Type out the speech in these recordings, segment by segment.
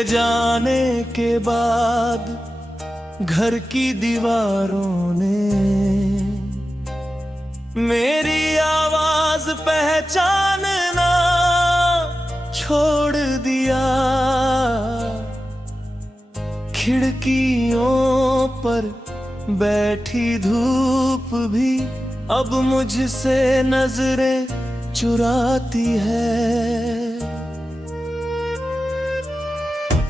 तेरे जाने के बाद घर की दीवारों ने मेरी आवाज पहचानना छोड़ दिया। खिड़कियों पर बैठी धूप भी अब मुझसे नजरें चुराती है।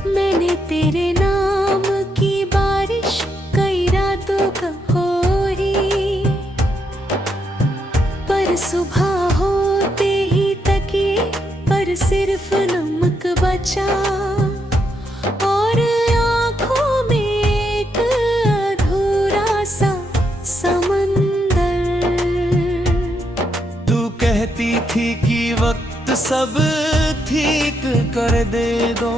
मैंने तेरे नाम की बारिश कई रातों का हो रही, पर सुबह होते ही तकिए पर सिर्फ नमक बचा और आँखों में एक अधूरा सा समंदर। तू कहती थी कि वक्त सब ठीक कर दे दो,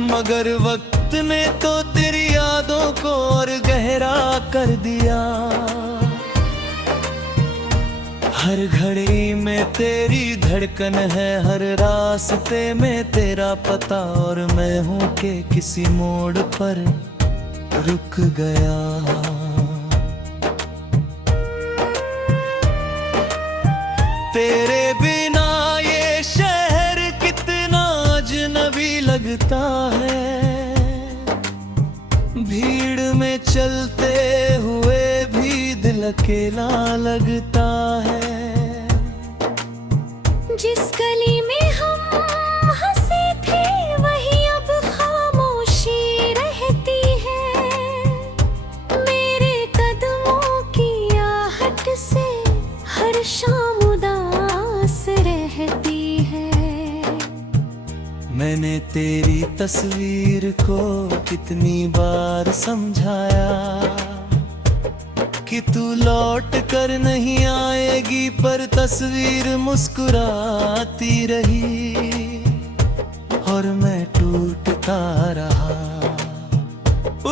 मगर वक्त ने तो तेरी यादों को और गहरा कर दिया। हर घड़ी में तेरी धड़कन है, हर रास्ते में तेरा पता, और मैं हूँ कि किसी मोड़ पर रुक गया। तेरे बिना ये शहर कितना अजनबी लगता है। भीड़ में चलते हुए भी दिल अकेला लगता है। जिस गली में हम हंसे थे वही अब खामोशी रहती है। मेरे कदमों की आहट से हर शाम उदास रहती है। मैंने तेरी तस्वीर को कितनी बार समझाया कि तू लौट कर नहीं आएगी, पर तस्वीर मुस्कुराती रही और मैं टूटता रहा।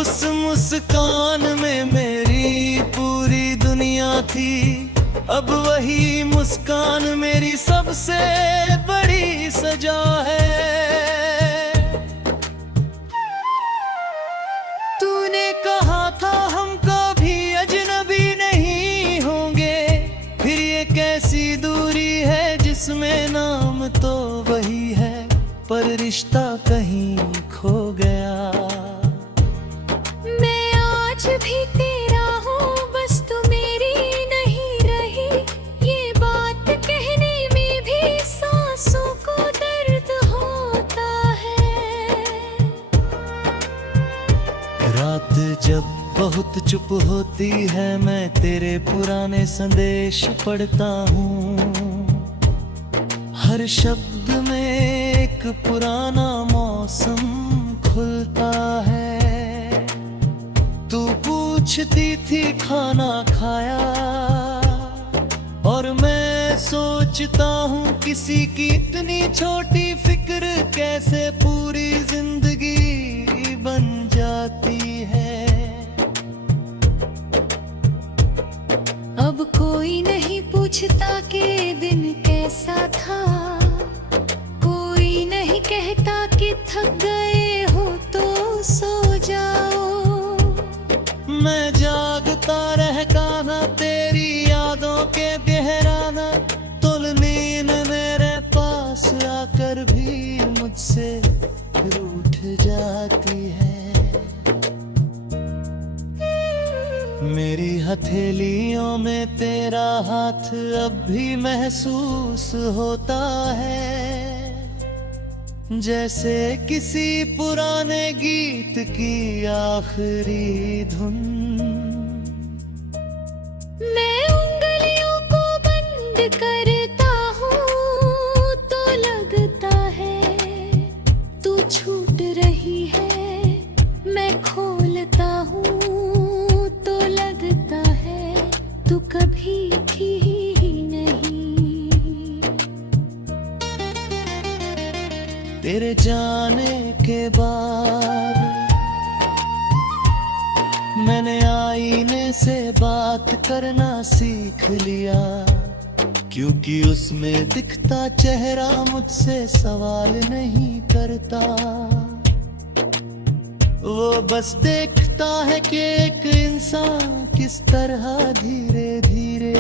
उस मुस्कान में मेरी पूरी दुनिया थी, अब वही मुस्कान मेरी सबसे बड़ी सजा है। तूने कहा था हम कभी अजनबी नहीं होंगे, फिर ये कैसी दूरी है जिसमें नाम तो वही है, पर रिश्ता कहीं खो गया। मैं आज भी तेरा हूँ, बस तू मेरी नहीं रही। ये बात कहने में भी सांसों को दर्द होता है। रात जब बहुत चुप होती है, मैं तेरे पुराने संदेश पढ़ता हूँ। हर शब्द में एक पुराना मौसम खुलता है। तू पूछती थी खाना खाया, और मैं सोचता हूँ किसी की इतनी छोटी फिक्र कैसे पूरी जिंदगी बन जाती है। अब कोई नहीं पूछता कि दिन कैसा था, कोई नहीं कहता कि थक गए हो तो सो जाओ। मैं जागता रहता ना तेरी यादों के गहराना, तुल नींद मेरे पास आकर भी मुझसे रूठ जाती है। मेरी हथेलियों में तेरा हाथ अब भी महसूस होता है, जैसे किसी पुराने गीत की आखिरी धुन। मैं उंगलियों को बंद करता हूँ तो लगता है तू छूट रही है। मैं खोलता हूँ तो लगता है तू कभी थी ही नहीं। तेरे जाने के बाद मैंने आईने से बात करना सीख लिया क्योंकि उसमें दिखता चेहरा मुझसे सवाल नहीं करता। वो बस देखता है कि एक इंसान किस तरह धीरे धीरे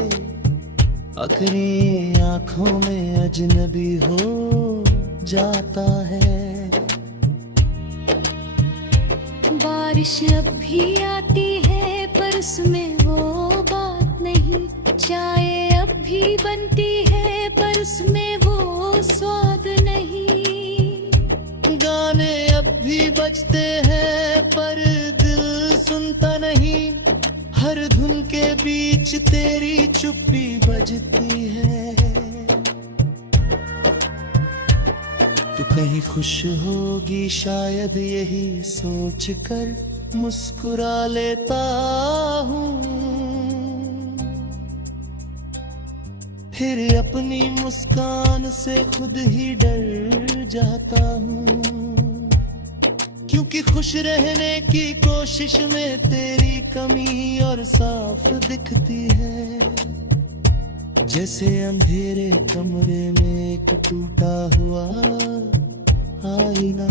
अपनी आंखों में अजनबी हो जाता है। बारिश अब भी आती है पर उसमें वो बात नहीं। चाय अब भी बनती है पर उसमें वो स्वाद नहीं। गाने अब भी बजते हैं पर दिल सुनता नहीं। हर धुन के बीच तेरी चुप्पी बजती है। तू कहीं खुश होगी शायद यही सोच कर मुस्कुरा लेता हूँ। फिर अपनी मुस्कान से खुद ही डर जाता हूँ। क्योंकि खुश रहने की कोशिश में तेरी कमी और साफ दिखती है। जैसे अंधेरे कमरे में एक टूटा हुआ आईना।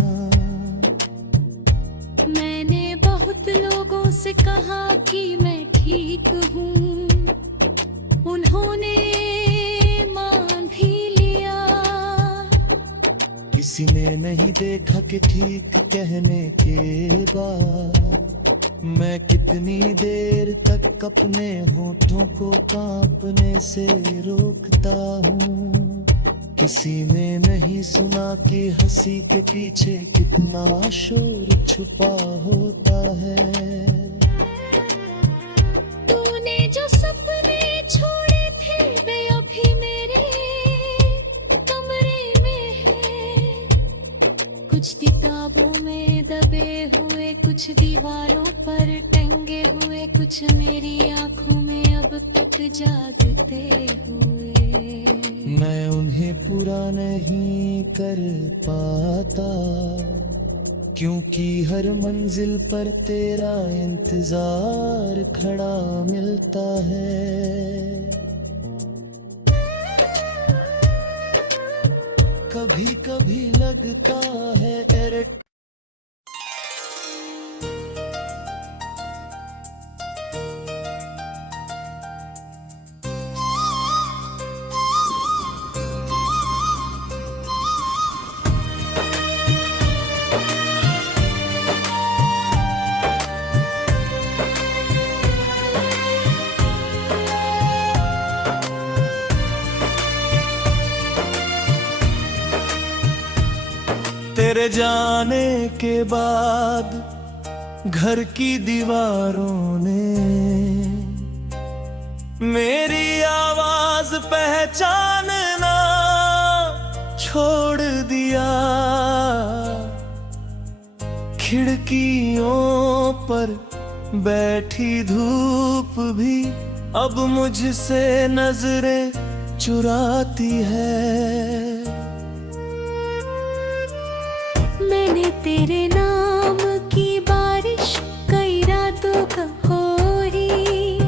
मैंने बहुत लोगों से कहा कि मैं ठीक हूँ, उन्होंने मान भी लिया। किसी ने नहीं देखा कि ठीक कहने के बाद मैं कितनी देर तक अपने होठों को कांपने से रोकता हूँ। किसी ने नहीं सुना कि हंसी के पीछे कितना शोर छुपा होता है। तूने जो सपने छोड़े थे वे अभी मेरे कमरे में है। कुछ किताबों में दबे हुए, कुछ दीवारों पर टंगे हुए, कुछ मेरी आंखों में अब तक जागते हुए। मैं उन्हें पूरा नहीं कर पाता क्योंकि हर मंजिल पर तेरा इंतजार खड़ा मिलता है। कभी कभी लगता है एरट तेरे जाने के बाद घर की दीवारों ने मेरी आवाज पहचानना छोड़ दिया। खिड़कियों पर बैठी धूप भी अब मुझसे नजरें चुराती है। मैंने तेरे नाम की बारिश कई रातों का हो रही,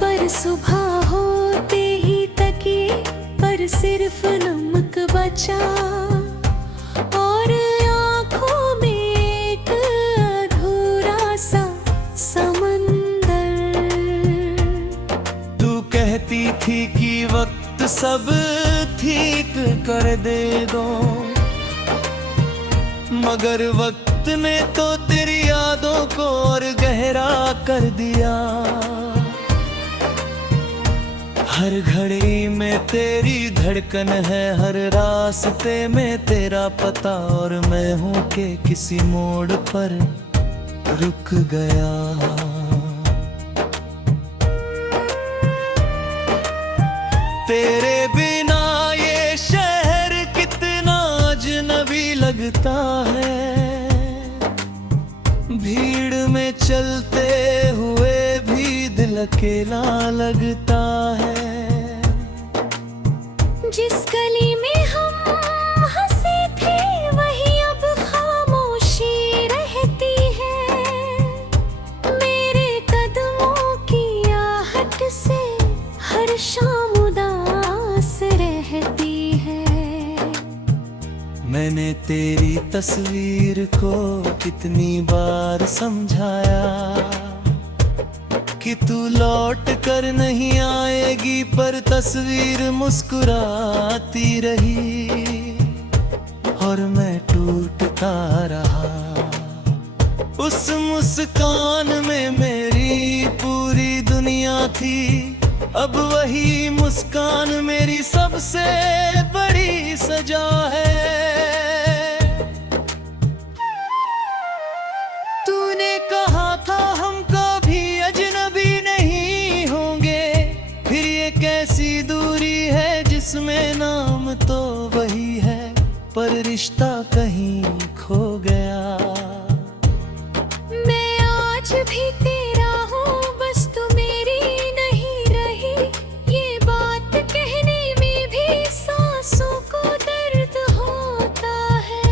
पर सुबह होते ही तकिए पर सिर्फ नमक बचा और आँखों में एक अधूरा सा समंदर। तू कहती थी कि वक्त सब ठीक कर दे दो, मगर वक्त ने तो तेरी यादों को और गहरा कर दिया। हर घड़ी में तेरी धड़कन है, हर रास्ते में तेरा पता, और मैं हूँ कि किसी मोड़ पर रुक गया। तेरे बिना ये शहर कितना अजनबी लगता है। भीड़ में चलते हुए भी दिल अकेला लगता है। जिस गली में हम हंसे थे वही अब खामोशी रहती है। मेरे कदमों की आहट से हर शाम मैंने तेरी तस्वीर को कितनी बार समझाया कि तू लौट कर नहीं आएगी, पर तस्वीर मुस्कुराती रही और मैं टूटता रहा। उस मुस्कान में मेरी पूरी दुनिया थी, अब वही मुस्कान मेरी सबसे बड़ी सजा है। तूने कहा था हम कभी अजनबी नहीं होंगे, फिर ये कैसी दूरी है जिसमें नाम तो वही है, पर रिश्ता कहीं खो गया। मैं आज भी तेरा हूँ, बस तू मेरी नहीं रही। ये बात कहने में भी सांसों को दर्द होता है।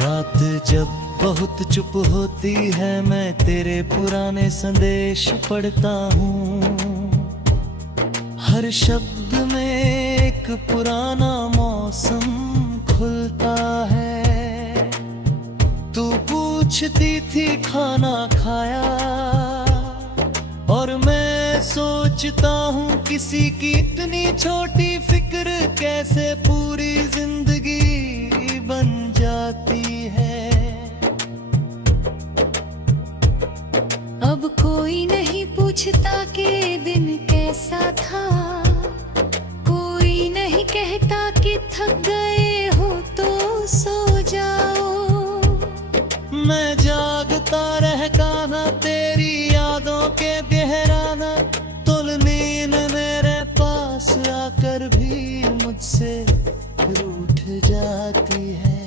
रात जब बहुत चुप होती है, मैं तेरे पुराने संदेश पढ़ता हूँ। हर शब्द में एक पुराना मौसम खुलता है। तू पूछती थी खाना खाया, और मैं सोचता हूँ किसी की इतनी छोटी फिक्र कैसे पूरी जिंदगी बन जाती है। अब कोई नहीं पूछता कि दिन कैसा था, कोई नहीं कहता कि थक गए हो तो सो जाओ। मैं जागता रहता ना तेरी यादों के गहराना, तुल नींद मेरे पास आकर भी मुझसे रूठ जाती है।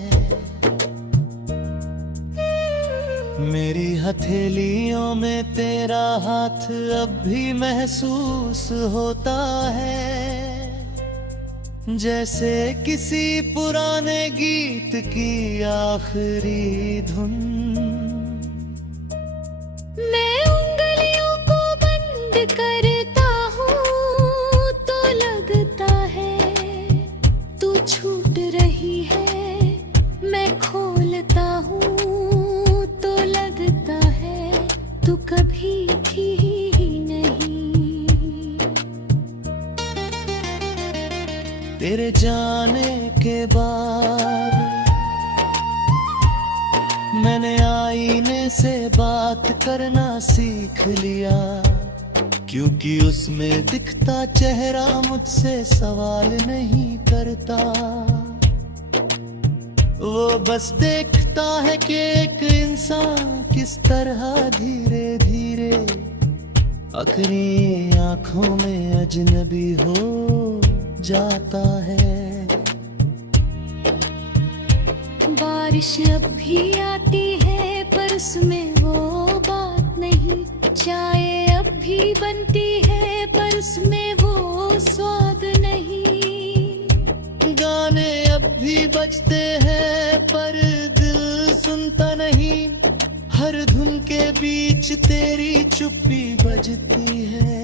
मेरी हथेलियों में तेरा हाथ अब भी महसूस होता है, जैसे किसी पुराने गीत की आखिरी धुन। मैं उंगलियों को बंद करता हूँ तो लगता है तू छूट रही है। मैं खोलता हूँ तो लगता है तू कभी थी ही नहीं। तेरे जाने के बाद मैंने आईने से बात करना सीख लिया, क्योंकि उसमें दिखता चेहरा मुझसे सवाल नहीं करता। वो बस देखता है कि एक इंसान किस तरह धीरे धीरे अपनी आंखों में अजनबी हो जाता है। बारिश अब भी आती है पर उसमें वो बात नहीं। चाय अब भी बनती है पर उसमें वो स्वाद नहीं। गाने अब भी बजते हैं पर दिल सुनता नहीं। हर धुन के बीच तेरी चुप्पी बजती है।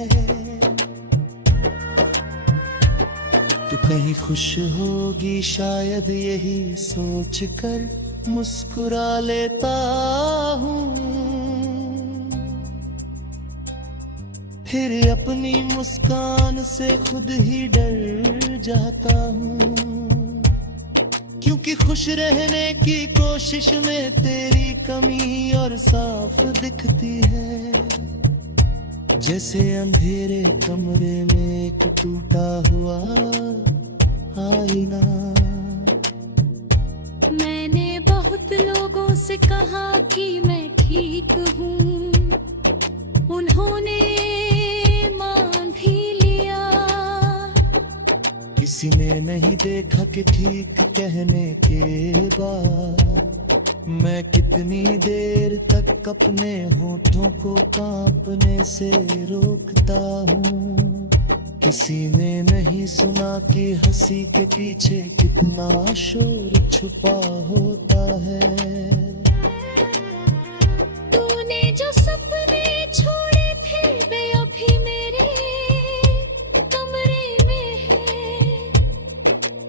तू कहीं खुश होगी शायद यही सोच कर मुस्कुरा लेता हूँ, फिर अपनी मुस्कान से खुद ही डर जाता हूँ। क्योंकि खुश रहने की कोशिश में तेरी कमी और साफ दिखती है, जैसे अंधेरे कमरे में एक टूटा हुआ आईना। मैंने बहुत लोगों से कहा कि मैं ठीक हूँ, उन्होंने मान भी लिया। किसी ने नहीं देखा कि ठीक कहने के बाद मैं कितनी देर तक अपने होठों को कांपने से रोकता हूँ। किसी ने नहीं सुना कि हंसी के पीछे कितना शोर छुपा होता है। तूने जो सपने छोड़े थे वे अभी मेरे कमरे में है।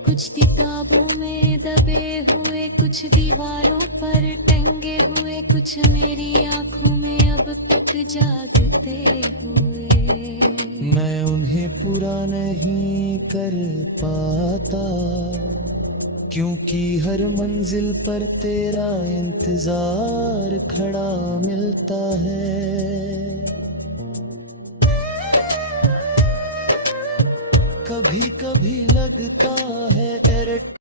कुछ किताबों में दबे हुए, कुछ दीवारों पर टंगे हुए, कुछ मेरी आंखों में अब तक जागते हुए। मैं उन्हें पूरा नहीं कर पाता, क्योंकि हर मंजिल पर तेरा इंतजार खड़ा मिलता है। कभी कभी लगता है एरट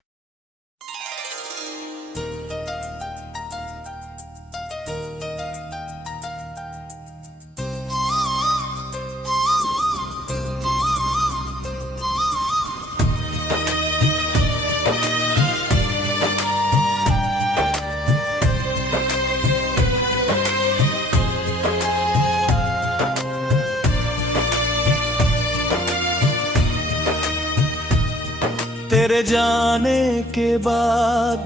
तेरे जाने के बाद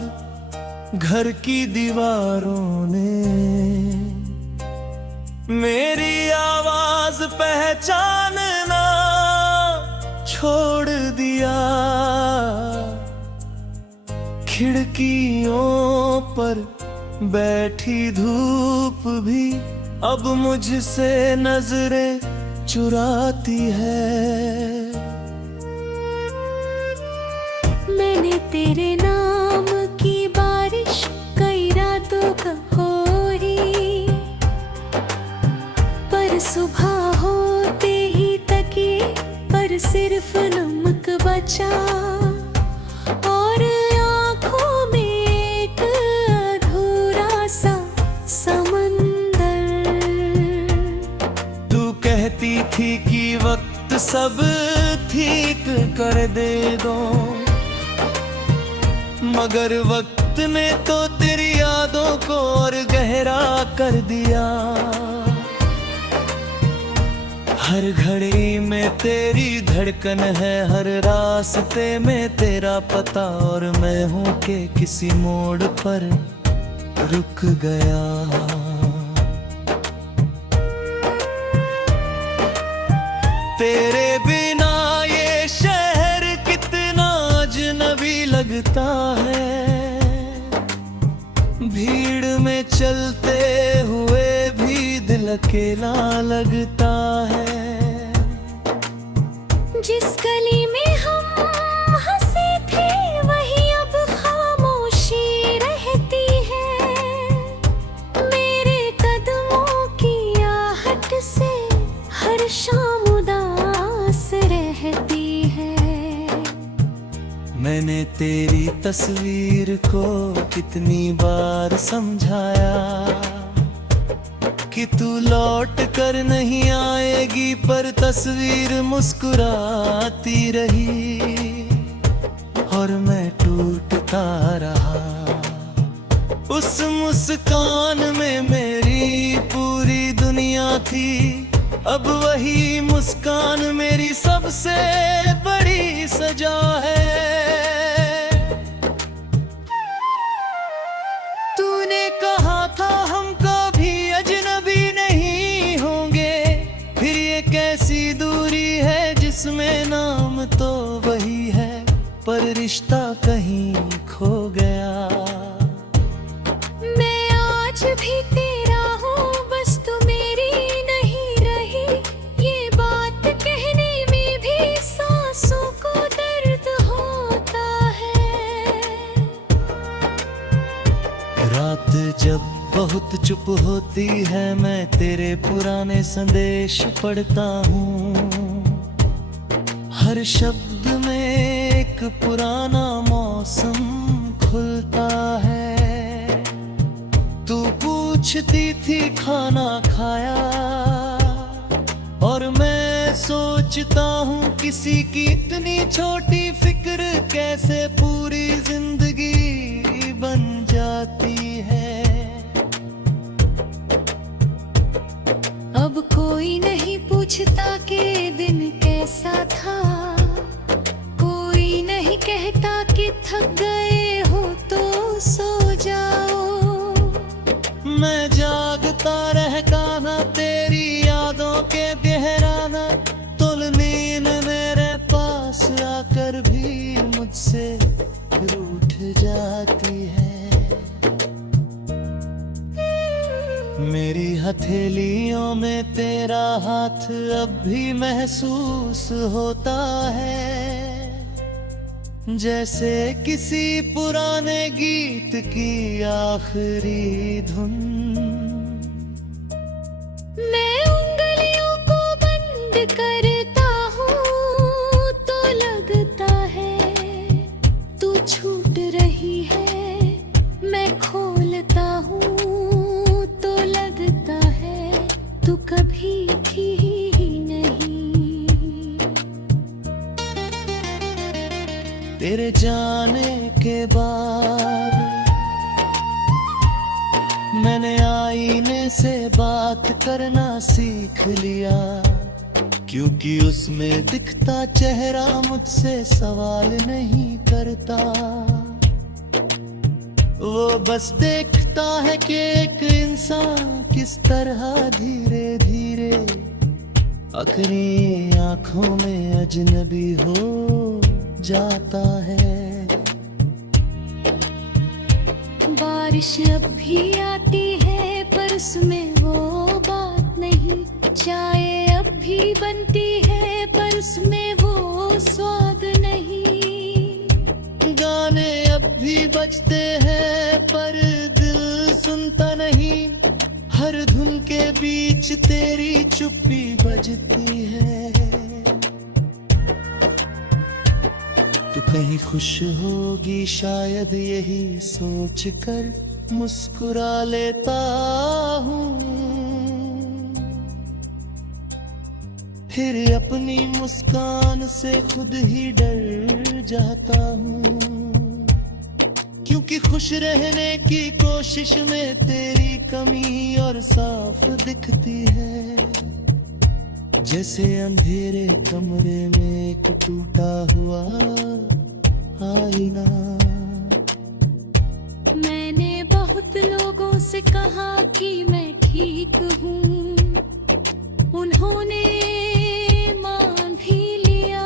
घर की दीवारों ने मेरी आवाज पहचानना छोड़ दिया। खिड़कियों पर बैठी धूप भी अब मुझसे नजरें चुराती है। मैंने तेरे नाम की बारिश कई रातों का हो रही, पर सुबह होते ही तकिए पर सिर्फ नमक बचा, और आंखों में एक अधूरा सा समंदर। तू कहती थी कि वक्त सब ठीक कर दे दो, मगर वक्त ने तो तेरी यादों को और गहरा कर दिया। हर घड़ी में तेरी धड़कन है, हर रास्ते में तेरा पता, और मैं हूँ कि किसी मोड़ पर रुक गया। तेरे बिना ये शहर कितना अजनबी लगता है। भीड़ में चलते हुए भी दिल अकेला लगता है। जिस गली में हम हंसे थे वही अब खामोशी रहती है। मेरे कदमों की आहट से हर शाम उदास रहती है। मैंने तेरी तस्वीर को कितनी बार समझाया कि तू लौट कर नहीं आएगी, पर तस्वीर मुस्कुराती रही और मैं टूटता रहा। उस मुस्कान में मेरी पूरी दुनिया थी, अब वही मुस्कान मेरी सबसे बड़ी सजा है। तूने कहा था हम कभी अजनबी नहीं होंगे, फिर ये कैसी दूरी है जिसमें नाम तो वही है, पर रिश्ता कहीं खो गया। मैं आज भी तेरा हूँ, बस तू मेरी नहीं रही। ये बात कहने में भी सांसों को दर्द होता है। रात जब बहुत चुप होती है, मैं तेरे पुराने संदेश पढ़ता हूँ। हर शब्द में एक पुराना मौसम खुलता है। तू पूछती थी खाना खाया, और मैं सोचता हूँ किसी की इतनी छोटी फिक्र कैसे पूरी जिंदगी बन जाती है। अब कोई नहीं पूछता कि दिन कैसा था, कोई नहीं कहता कि थक गए हो तो सो जाओ। मैं जागता रहता ना तेरी यादों के गहराना, तुल नींद मेरे पास आकर भी मुझसे रूठ जाती है। मेरी हथेलियों में तेरा हाथ अब भी महसूस होता है, जैसे किसी पुराने गीत की आखिरी धुन। मैं उंगलियों को बंद करता हूँ तो लगता है तू छूट रही है, मैं खोलता हूँ तो लगता है तू कभी थी ही नहीं। तेरे जाने के बाद मैंने आईने से बात करना सीख लिया, क्योंकि उसमें दिखता चेहरा मुझसे सवाल नहीं करता। वो बस देखता है कि एक इंसान किस तरह धीरे धीरे अपनी आंखों में अजनबी हो जाता है। बारिश अब भी आती है पर उसमें वो बात नहीं, चाय अब भी बनती है पर उसमें वो स्वाद नहीं। गाने अब भी बजते हैं पर दिल सुनता नहीं, हर धुन के बीच तेरी चुप्पी बजती है। तू कहीं खुश होगी शायद यही सोच कर मुस्कुरा लेता हूँ, फिर अपनी मुस्कान से खुद ही डर जाता हूँ, क्योंकि खुश रहने की कोशिश में तेरी कमी और साफ दिखती है। जैसे अंधेरे कमरे में एक टूटा हुआ आईना। मैंने बहुत लोगों से कहा कि मैं ठीक हूँ, उन्होंने मान भी लिया।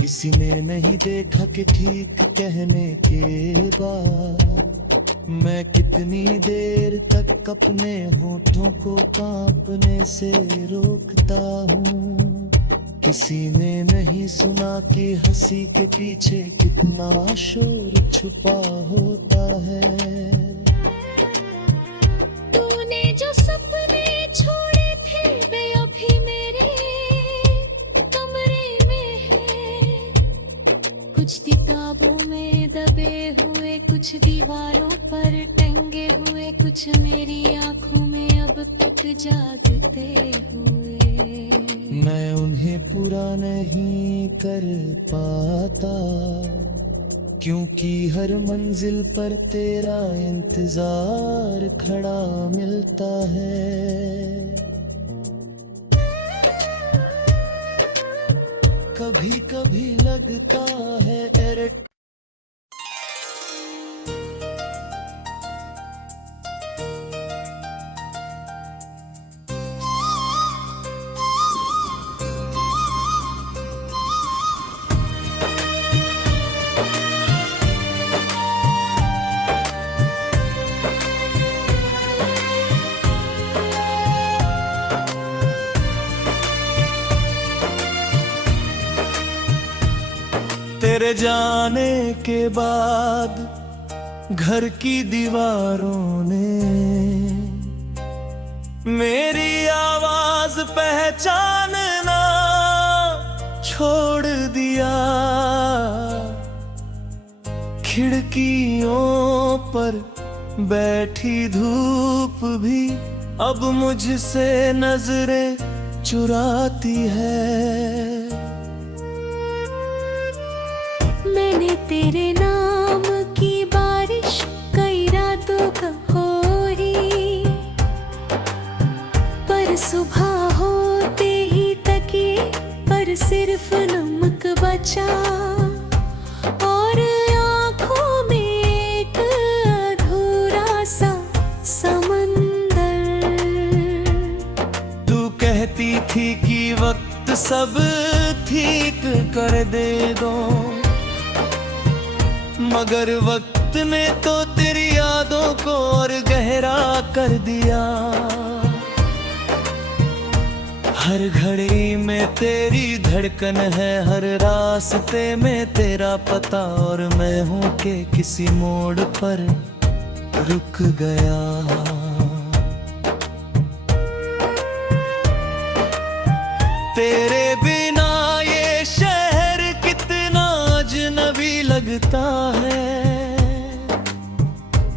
किसी ने नहीं देखा कि ठीक कहने के बाद मैं कितनी देर तक अपने होठों को कांपने से रोकता हूँ। किसी ने नहीं सुना कि हंसी के पीछे कितना शोर छुपा होता है। तूने जो सपने छोड़े थे वे अभी मेरे कमरे में है, कुछ किताबों में दबे हुए, कुछ दीवारों पर टंगे हुए, कुछ मेरी आंखों में अब तक जागते हुए। मैं उन्हें पूरा नहीं कर पाता, क्योंकि हर मंजिल पर तेरा इंतजार खड़ा मिलता है। कभी कभी लगता है एरट तेरे जाने के बाद घर की दीवारों ने मेरी आवाज पहचानना छोड़ दिया। खिड़कियों पर बैठी धूप भी अब मुझसे नजरें चुराती है। मैंने तेरे नाम की बारिश कई रातों का हो रही, पर सुबह होते ही तकिए पर सिर्फ नमक बचा, और आंखों में एक अधूरा सा समंदर। तू कहती थी कि वक्त सब ठीक कर दे दो, मगर वक्त ने तो तेरी यादों को और गहरा कर दिया। हर घड़ी में तेरी धड़कन है, हर रास्ते में तेरा पता, और मैं हूँ कि किसी मोड़ पर रुक गया। तेरे बिना ये शहर कितना अजनबी लगता है।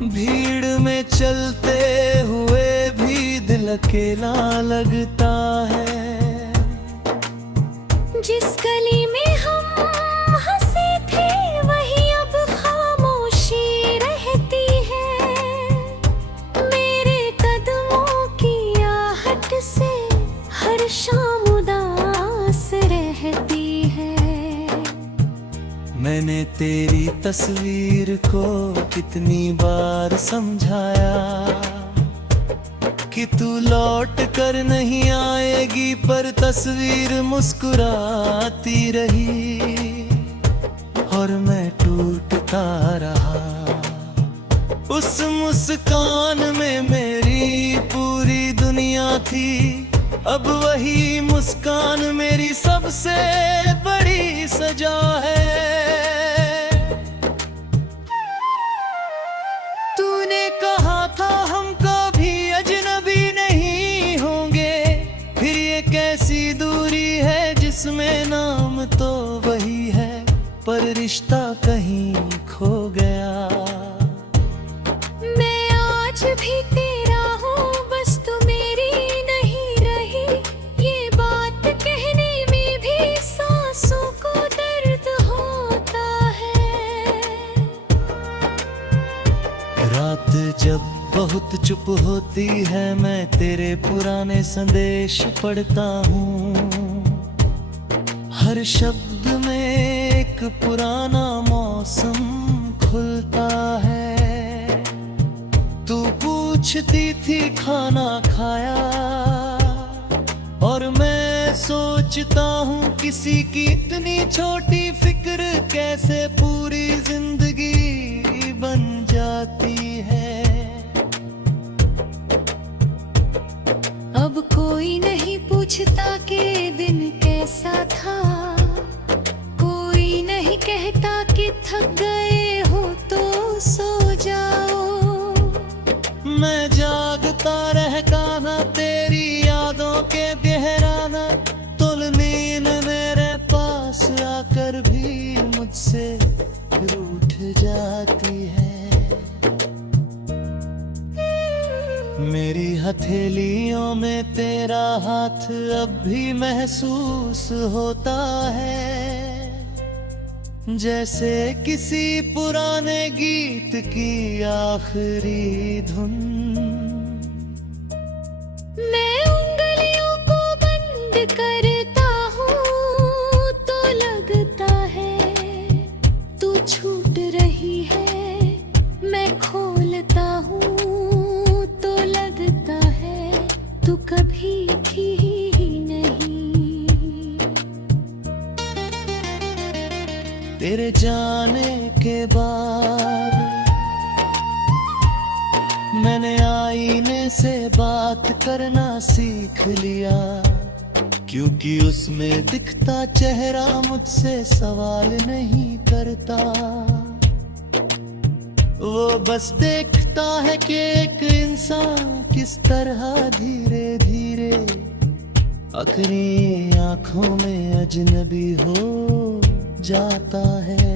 भीड़ में चलते हुए भी दिल अकेला लगता है। जिस गली में हम हंसे थे वही अब खामोशी रहती है। मेरे कदमों की आहट से हर शाम उदास रहती है। मैंने तेरी तस्वीर को कितनी बार समझाया कि तू लौट कर नहीं आएगी, पर तस्वीर मुस्कुराती रही और मैं टूटता रहा। उस मुस्कान में मेरी पूरी दुनिया थी, अब वही मुस्कान मेरी सबसे बड़ी सजा है। तूने कहा था हम कभी अजनबी नहीं होंगे, फिर ये कैसी दूरी है जिसमें नाम तो वही है, पर रिश्ता कहीं खो गया। मैं आज भी तेरा हूँ, बस तू मेरी नहीं रही। ये बात कहने में भी सांसों को दर्द होता है। रात जब बहुत चुप होती है, मैं तेरे पुराने संदेश पढ़ता हूँ। हर शब्द में एक पुराना मौसम खुलता है। तू पूछती थी खाना खाया, और मैं सोचता हूँ किसी की इतनी छोटी फिक्र कैसे पूरी जिंदगी बन जाती है। अब कोई नहीं पूछता कि दिन कैसा था, कोई नहीं कहता कि थक गए हो तो सो जाओ। मैं जागता रहता ना तेरी यादों के गहराना, तुल नींद मेरे पास आकर भी मुझसे रूठ जाती है। मेरी हथेलियों में तेरा हाथ अब भी महसूस होता है, जैसे किसी पुराने गीत की आखिरी धुन। मैं उंगलियों को बंद करता हूँ तो लगता है तू छूट रही है। मैं खोलता हूँ तो लगता है तू कभी थी ही नहीं। तेरे जाने के बाद मैंने आईने से बात करना सीख लिया, क्योंकि उसमें दिखता चेहरा मुझसे सवाल नहीं करता। वो बस देखता है कि एक इंसान किस तरह धीरे धीरे अपनी आंखों में अजनबी हो जाता है।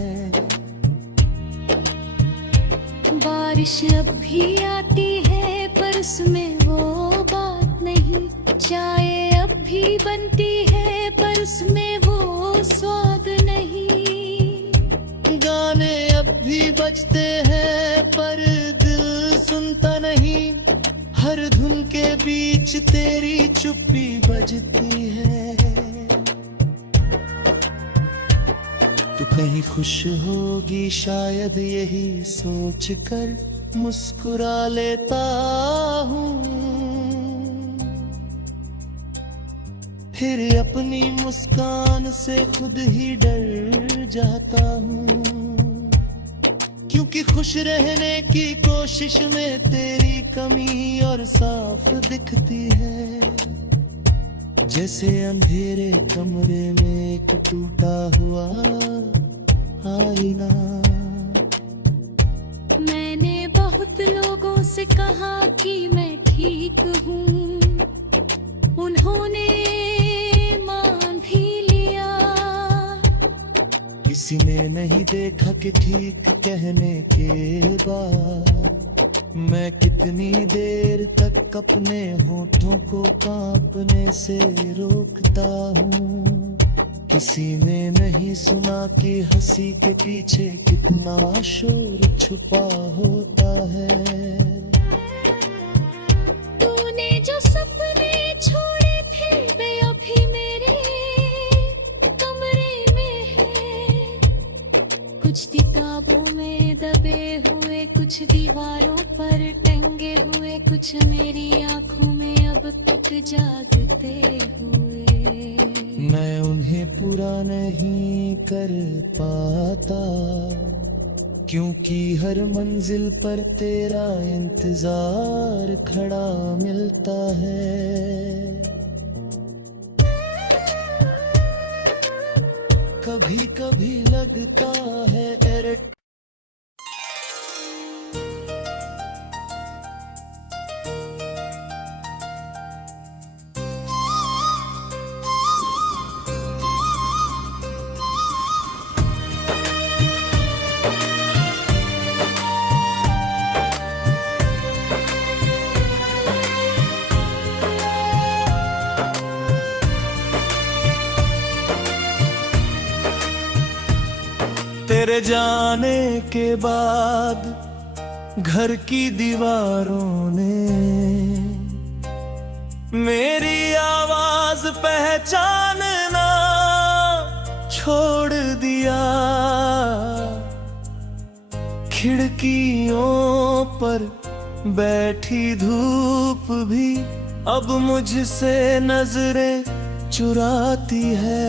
बारिश अब भी आती है पर उसमें वो बात नहीं। चाय अब भी बनती है पर उसमें वो स्वाद नहीं। गाने अब भी बजते हैं पर दिल सुनता नहीं। हर धुन के बीच तेरी चुप्पी बजती है। तू कहीं खुश होगी शायद यही सोच कर मुस्कुरा लेता हूँ, फिर अपनी मुस्कान से खुद ही डर जाता हूँ। क्योंकि खुश रहने की कोशिश में तेरी कमी और साफ दिखती है। जैसे अंधेरे कमरे में एक टूटा हुआ आईना। मैंने बहुत लोगों से कहा कि मैं ठीक हूँ, उन्होंने मान भी लिया। किसी ने नहीं देखा कि ठीक कहने के बाद मैं कितनी देर तक अपने होठों को कांपने से रोकता हूँ। किसी ने नहीं सुना कि हंसी के पीछे कितना शोर छुपा होता है। तूने जो सपने छोड़े थे वे अभी मेरे कमरे में है। कुछ किताबों में दबे हुए, कुछ दीवारों पर टंगे हुए, कुछ मेरी आंखों में अब तक जागते हुए। मैं उन्हें पूरा नहीं कर पाता, क्योंकि हर मंजिल पर तेरा इंतजार खड़ा मिलता है। कभी कभी लगता है एरट तेरे जाने के बाद घर की दीवारों ने मेरी आवाज पहचानना छोड़ दिया। खिड़कियों पर बैठी धूप भी अब मुझसे नजरें चुराती है।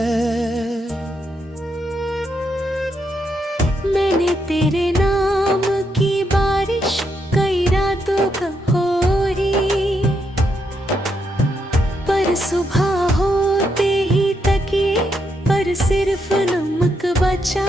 मैंने तेरे नाम की बारिश कई रातों का हो रही, पर सुबह होते ही तकिए पर सिर्फ नमक बचा।